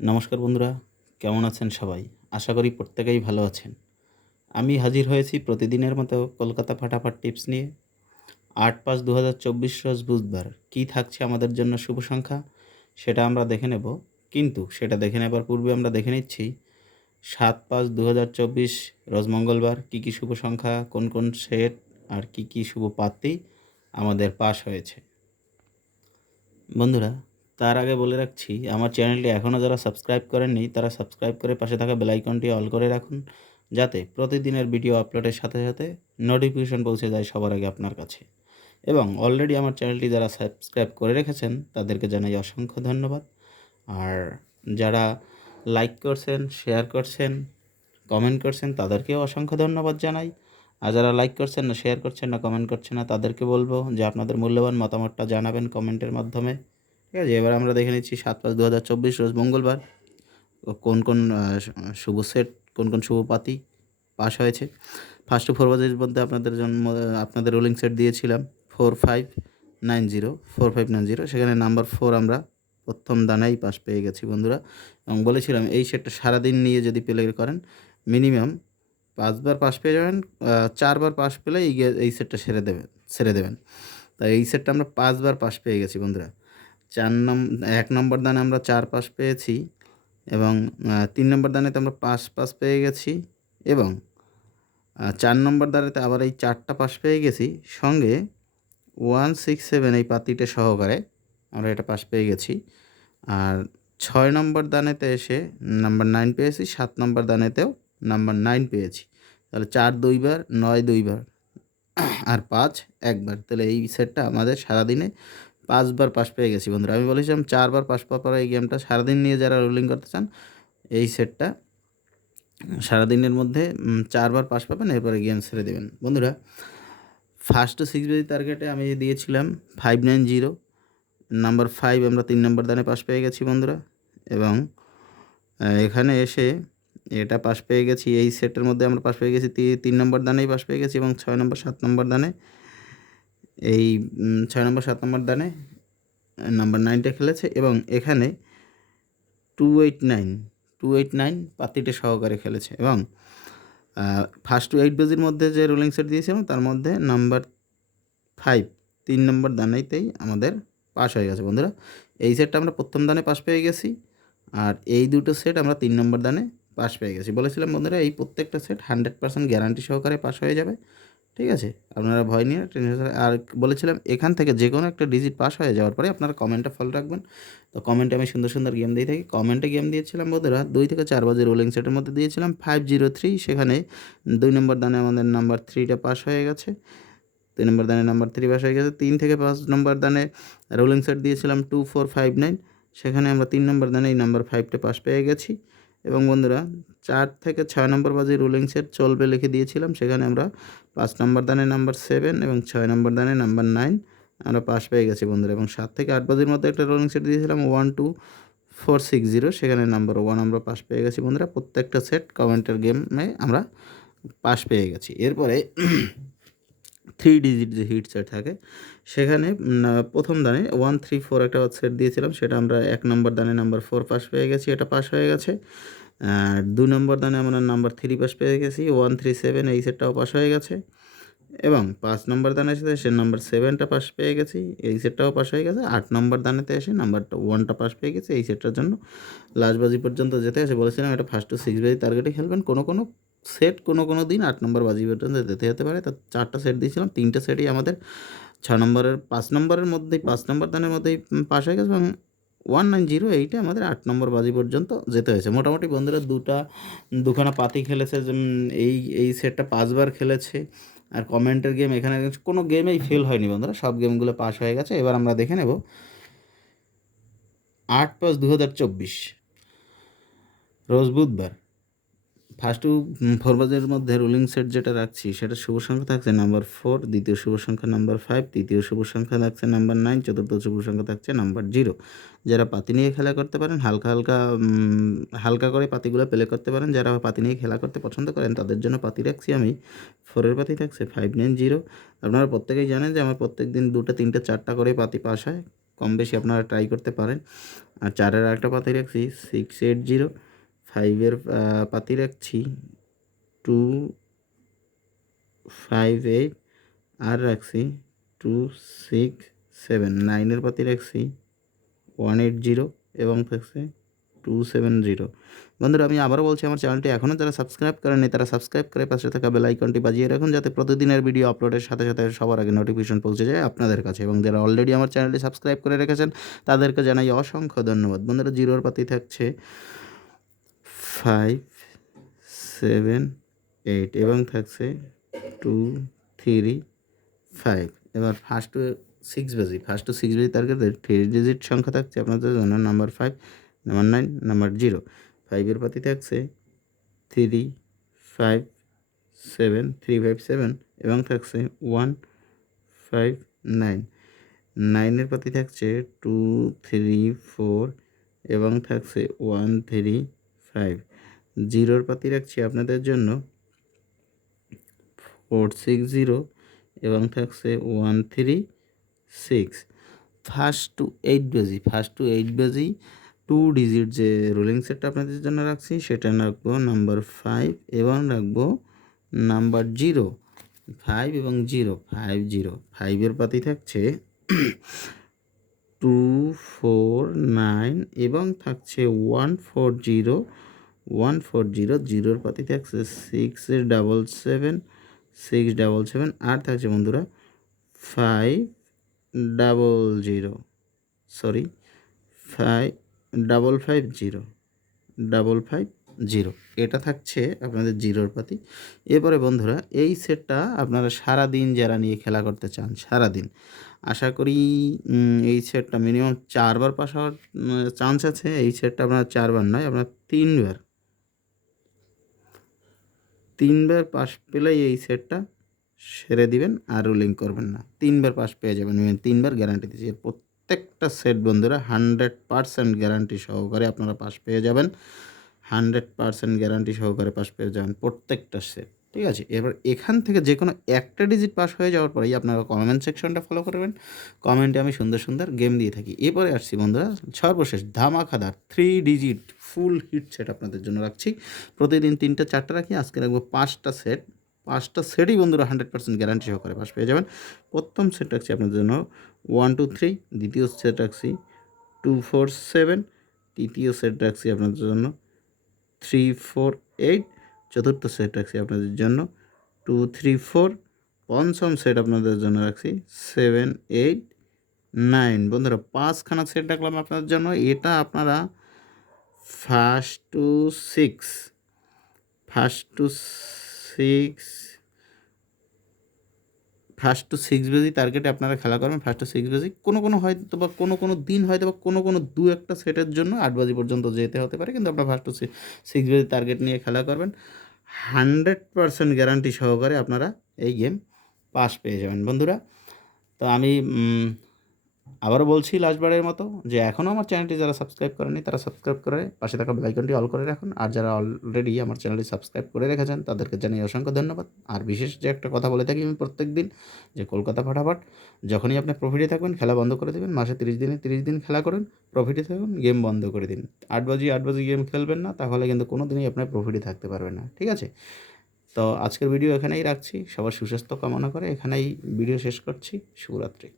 নমস্কার বন্ধুরা, কেমন আছেন সবাই? আশা করি প্রত্যেকেই ভালো আছেন। আমি হাজির হয়েছি প্রতিদিনের মতো কলকাতা ফাটাফাট টিপস নিয়ে। ৮-৫-২০২৪ রোজ বুধবার কী থাকছে আমাদের জন্য শুভ সংখ্যা সেটা আমরা দেখে নেব। কিন্তু সেটা দেখে নেবার পূর্বে আমরা দেখে নিচ্ছি ৭-৫-২০২৪ রোজ মঙ্গলবার কী কী শুভ সংখ্যা, কোন কোন সেট আর কী কী শুভ পাত্তি আমাদের পাস হয়েছে। বন্ধুরা, তার আগে বলে রাখছি আমার চ্যানেলটি এখনও যারা সাবস্ক্রাইব করেননি তারা সাবস্ক্রাইব করে পাশে থাকা বেল আইকনটি অল করে রাখুন, যাতে প্রতিদিনের ভিডিও আপলোডের সাথে সাথে নোটিফিকেশন পৌঁছে যায় সবার আগে আপনার কাছে। এবং অলরেডি আমার চ্যানেলটি যারা সাবস্ক্রাইব করে রেখেছেন তাদেরকে জানাই অসংখ্য ধন্যবাদ। আর যারা লাইক করছেন, শেয়ার করছেন, কমেন্ট করছেন তাদেরকেও অসংখ্য ধন্যবাদ জানাই। আর যারা লাইক করছেন না, শেয়ার করছেন না, কমেন্ট করছেন না তাদেরকে বলবো যে আপনাদের মূল্যবান মতামতটা জানাবেন কমেন্টের মাধ্যমে। ঠিক আছে, এবার আমরা দেখে নিচ্ছি ৭-৫-২০২৪ রোজ মঙ্গলবার কোন কোন শুভ সেট, কোন কোন শুভ পাতি পাস হয়েছে। ফার্স্ট টু ফোর বাজের মধ্যে আপনাদের রোলিং সেট দিয়েছিলাম 4590 সেখানে নাম্বার 4 আমরা প্রথম দানাই পাস পেয়ে গেছি বন্ধুরা। এবং বলেছিলাম এই সেটটা সারাদিন নিয়ে যদি প্লে করেন মিনিমাম 5 বার পাস পেয়ে যাবেন, 4 বার পাস পেলে এই সেটটা সেরে দেবেন। তাই এই সেটটা আমরা 5 বার পাস পেয়ে গেছি বন্ধুরা। 1 নম্বর দানে আমরা 4 পাস পেয়েছি এবং 3 নম্বর দানেতে আমরা 5 পাস পেয়ে গেছি এবং 4 নম্বর দানেতে আবার এই 4টা পাস পেয়ে গেছি, সঙ্গে 167 এই পাতিটা সহকারে আমরা এটা পাস পেয়ে গেছি। আর 6 নম্বর দানেতে এসে নাম্বার 9 পেয়েছি, 7 নম্বর দানেতেও নাম্বার 9 পেয়েছি। তাহলে 4 2 বার, 9 2 বার আর 5 একবার। তাহলে এই সেটটা আমাদের সারাদিনে 5 বার পাস পেয়ে গেছি বন্ধুরা। আমি বলেছিলাম 4 বার পাস পাওয়ার পরে এই গেমটা সারাদিন নিয়ে যারা রোলিং করতে চান এই সেটটা সারাদিনের মধ্যে 4 বার পাস পাবেন, এরপরে গেম ছেড়ে দেবেন বন্ধুরা। ফার্স্ট 6 বেজি টার্গেটে আমি দিয়েছিলাম 590, নাম্বার 5 আমরা 3 নম্বর দানে পাস পেয়ে গেছি বন্ধুরা। এবং এখানে এসে এটা পাস পেয়ে গেছি, এই সেটের মধ্যে আমরা পাস পেয়ে গেছি 3 নম্বর দানেই পাস পেয়ে গেছি এবং 6 নম্বর 7 নম্বর দানে এই 6 নম্বর 7 নম্বর দানে নাম্বার 9টা খেলেছে এবং এখানে 289 পাতিটা সহকারে খেলেছে। এবং ফার্স্ট টু 8 বেজির মধ্যে যে রোলিং সেট দিয়েছিলাম তার মধ্যে নাম্বার 5 3 নম্বর দানেতেই আমাদের পাস হয়ে গেছে বন্ধুরা। এই সেটটা আমরা প্রথম দানে পাস পেয়ে গেছি আর এই দুটো সেট আমরা 3 নম্বর দানে পাস পেয়ে গেছি। বলেছিলাম বন্ধুরা এই প্রত্যেকটা সেট 100% গ্যারান্টি সহকারে পাস হয়ে যাবে। ঠিক আছে, আপনারা ভয় নিয়ে টেনশন। আর বলেছিলাম এখান থেকে যে কোনো একটা ডিজিট পাস হয়ে যাওয়ার পরে আপনারা কমেন্টটা ফলো রাখবেন। তো কমেন্টে আমি সুন্দর সুন্দর গেম দিয়ে থাকি। কমেন্টে গেম দিয়েছিলাম বন্ধুরা 2 থেকে 4 বাজে রোলিং সেটের মধ্যে দিয়েছিলাম 503, সেখানে 2 নম্বর দানে আমাদের নাম্বার 3টা পাস হয়ে গেছে। 2 নম্বর দানে নাম্বার 3 পাস হয়ে গেছে। 3 থেকে 5 নম্বর দানে রোলিং সেট দিয়েছিলাম 2459, সেখানে আমরা 3 নম্বর দানে এই নাম্বার 5টা পাস পেয়ে গেছি। এবং বন্ধুরা 4 থেকে 6 নম্বর বাজে রোলিং সেট চলবে লিখে দিয়েছিলাম, সেখানে আমরা 5 নম্বর দানে নাম্বার 7 এবং 6 নম্বর দানে নাম্বার 9 আমরা পাস পেয়ে গেছি বন্ধুরা। এবং 7 থেকে 8 বাজের মধ্যে একটা রোলিং সেট দিয়েছিলাম 12460, সেখানে নাম্বার 1 আমরা পাস পেয়ে গেছি বন্ধুরা। প্রত্যেকটা সেট কমেন্টের গেমে আমরা পাস পেয়ে গেছি। এরপরে 3 ডিজিট যে হিট সেট থাকে সেখানে প্রথম দানে 134 একটা সেট দিয়েছিলাম, সেটা আমরা 1 নম্বর দানে নাম্বার 4 পাস পেয়ে গেছি, এটা পাস হয়ে গেছে। আর 2 নম্বর দানে আমরা নাম্বার 3 পাস পেয়ে গেছি 137, এই সেটটাও পাস হয়ে গেছে। এবং 5 নম্বর দানে এসে সে নাম্বার 7টা পাস পেয়ে গেছি, এই সেটটাও পাস হয়ে গেছে। 8 নম্বর দানেতে এসে নাম্বার 1টা পাস পেয়ে গেছি, এই সেটটার জন্য লাস্ট বাজি পর্যন্ত যেতে এসে বলেছিলাম এটা ফার্স্ট টু 6 বাজি টার্গেটে খেলবেন। কোনো সেট কোনো দিন 8 নম্বর বাজি পর্যন্ত যেতে হতে পারে। তো 4টা সেট দিয়েছিলাম, 3টা সেটই আমাদের 6 নম্বরের 5 নম্বরের মধ্যেই 5 নম্বর দানের মধ্যেই পাস হয়ে গেছে এবং 190 এইটা আমাদের 8 নম্বর বাজি পর্যন্ত যেতে হয়েছে। মোটামুটি বন্ধুরা দুখানা পাতি খেলেছে, এই সেটটা 5 বার খেলেছে। আর কমেন্টের গেম এখানে কোনো গেমেই ফেল হয়নি বন্ধুরা, সব গেমগুলো পাস হয়ে গেছে। এবার আমরা দেখে নেব ৮-৫-২০২৪ রোজ বুধবার ফার্স্ট টু 4 বাজের মধ্যে রোলিং সেট যেটা রাখছি সেটা শুভ সংখ্যা থাকছে নাম্বার 4, দ্বিতীয় শুভ সংখ্যা নাম্বার 5, তৃতীয় শুভ সংখ্যা থাকছে নাম্বার 9, চতুর্থ শুভ সংখ্যা থাকছে নাম্বার 0। যারা পাতি নিয়ে খেলা করতে পারেন হালকা করে পাতিগুলো প্লে করতে পারেন। যারা পাতি নিয়ে খেলা করতে পছন্দ করেন তাদের জন্য পাতি রাখছি আমি 4 পাতি থাকছে 590। আপনারা প্রত্যেকেই জানেন যে আমার প্রত্যেক দিন 2টা 3টা 4টা করে পাতি পাস হয়। কম বেশি আপনারা ট্রাই করতে পারেন। আর 4-এর আরেকটা পাতি রাখছি 680, 5-এর পাতি রাখছি 258, আর রাখছি 267, 9-এর পাতি রাখছি 180 এবং থাকছে 270। বন্ধুরা আমি আবারও বলছি, আমার চ্যানেলটি এখনও যারা সাবস্ক্রাইব করেনি তারা সাবস্ক্রাইব করে পাশে থাকা বেল আইকনটি বাজিয়ে রাখুন, যাতে প্রতিদিনের ভিডিও আপলোডের সাথে সাথে সবার আগে নোটিফিকেশন পৌঁছে যায় আপনাদের কাছে। এবং যারা অলরেডি আমার চ্যানেলটি সাবস্ক্রাইব করে রেখেছেন তাদেরকে জানাই অসংখ্য ধন্যবাদ। বন্ধুরা 0-এর পাতি থাকছে 5, 7, 8 এবং থাকছে 2, 3, 5। এবার ফার্স্ট টু 6 বেজি টার্গেটের 3 ডিজিট সংখ্যা থাকছে আপনাদের জন্য নাম্বার 5, নাম্বার 9, নাম্বার 0। 5-এর পাতি থাকছে 3, 5, 7, 3, 5, 7 এবং থাকছে 1, 5, 9। 9-এর পাতি থাকছে 2, 3, 4 এবং থাকছে 1, 3, 5। 0-এর পাতি রাখছি আপনাদের জন্য 4, 6, 0 এবং থাকছে 1, 3, 6। ফার্স্ট টু 8 বেজি 2 ডিজিট যে রুলিং সেটটা আপনাদের জন্য রাখছি সেটা রাখবো নাম্বার 5 এবং রাখবো নাম্বার 0। 5 এবং 0, 5, 0। 5-এর পাতি থাকছে 2, 4, 9 এবং থাকছে 1, 4, 0, 1, 4, 0। 0-এর পাতি থাকছে 6, 7, 6, 7 আর থাকছে বন্ধুরা 5, 0, 5, 5, 0, 5, 0। এটা থাকছে আপনাদের 0-এর পাতি। এরপরে বন্ধুরা এই সেটটা আপনারা সারাদিন যারা নিয়ে খেলা করতে চান, সারাদিন আশা করি এই সেটটা মিনিমাম 4 বার পাস হওয়ার চান্স আছে। এই সেটটা আপনার 4 বার নয়, আপনার 3 বার পাস পেলেই এই সেটটা সেরে দিবেন আর রুলিং করবেন না। 3 বার পাস পেয়ে যাবেন, 3 বার গ্যারান্টি দিচ্ছি। এর প্রত্যেকটা সেট বন্ধুরা 100% গ্যারান্টি সহকারে আপনারা পাস পেয়ে যাবেন। 100% গ্যারান্টি সহকারে পাস পেয়ে যাবেন প্রত্যেকটা সেট, ঠিক আছে? এবার এখান থেকে যে কোনো একটা ডিজিট পাস হয়ে যাওয়ার পরেই আপনারা কমেন্ট সেকশনটা ফলো করবেন। কমেন্টে আমি সুন্দর সুন্দর গেম দিয়ে থাকি। এরপরে আসছি বন্ধুরা সর্বশেষ ধামাকাদার 3 ডিজিট ফুল হিট সেট আপনাদের জন্য রাখছি। প্রতিদিন 3টা 4টা রাখি, আজকে রাখবো 5টা সেট। 5টা সেটই বন্ধুরা 100% গ্যারান্টি সহকারে পাস পেয়ে যাবেন। প্রথম সেট রাখছি আপনাদের জন্য 1, 2, 3। দ্বিতীয় সেট রাখছি 2, 4, 7। তৃতীয় সেট রাখছি আপনাদের জন্য 3, 4, 8। চতুর্থ সেট রাখছি আপনাদের জন্য 2, 3, 4। পঞ্চম সেট আপনাদের জন্য রাখছি 7, 8, 9। বন্ধুরা 5খানা সেট রাখলাম আপনাদের জন্য। এটা আপনারা ফার্স্ট টু সিক্স বেজি টার্গেটে আপনারা খেলা করবেন। ফার্স্ট টু 6 বেজি কোনো হয়তো বা কোনো দিন হয়তো বা কোনো 2-1টা সেটের জন্য 8 বাজি পর্যন্ত যেতে হতে পারে, কিন্তু আপনারা ফার্স্ট টু 6 বেজি টার্গেট নিয়ে খেলা করবেন। 100% গ্যারান্টি সহকারে আপনারা এই গেম পাস পেয়ে যাবেন বন্ধুরা। তো আমি আবারও বলছি লাস্টবারের মতো যে এখনও আমার চ্যানেলটি যারা সাবস্ক্রাইব করেনি তারা সাবস্ক্রাইব করে পাশে থাকা বেল আইকনটি অল করে রাখুন। আর যারা অলরেডি আমার চ্যানেলটি সাবস্ক্রাইব করে রেখেছেন তাদেরকে জানাই অসংখ্য ধন্যবাদ। আর বিশেষ যে একটা কথা বলে থাকি আমি প্রত্যেক দিন, যে কলকাতা ফাটাফাট যখনই আপনি প্রফিটে থাকবেন খেলা বন্ধ করে দেবেন। মাসে 30 দিন খেলা করুন, প্রফিটে থাকুন, গেম বন্ধ করে দিন। 8 বাজি গেম খেলবেন না, তাহলে কিন্তু কোনো দিনই আপনার প্রফিটে থাকতে পারবেন না, ঠিক আছে? তো আজকের ভিডিও এখানেই রাখছি। সবার সুস্বাস্থ্য কামনা করে এখানেই ভিডিও শেষ করছি। শুভরাত্রি।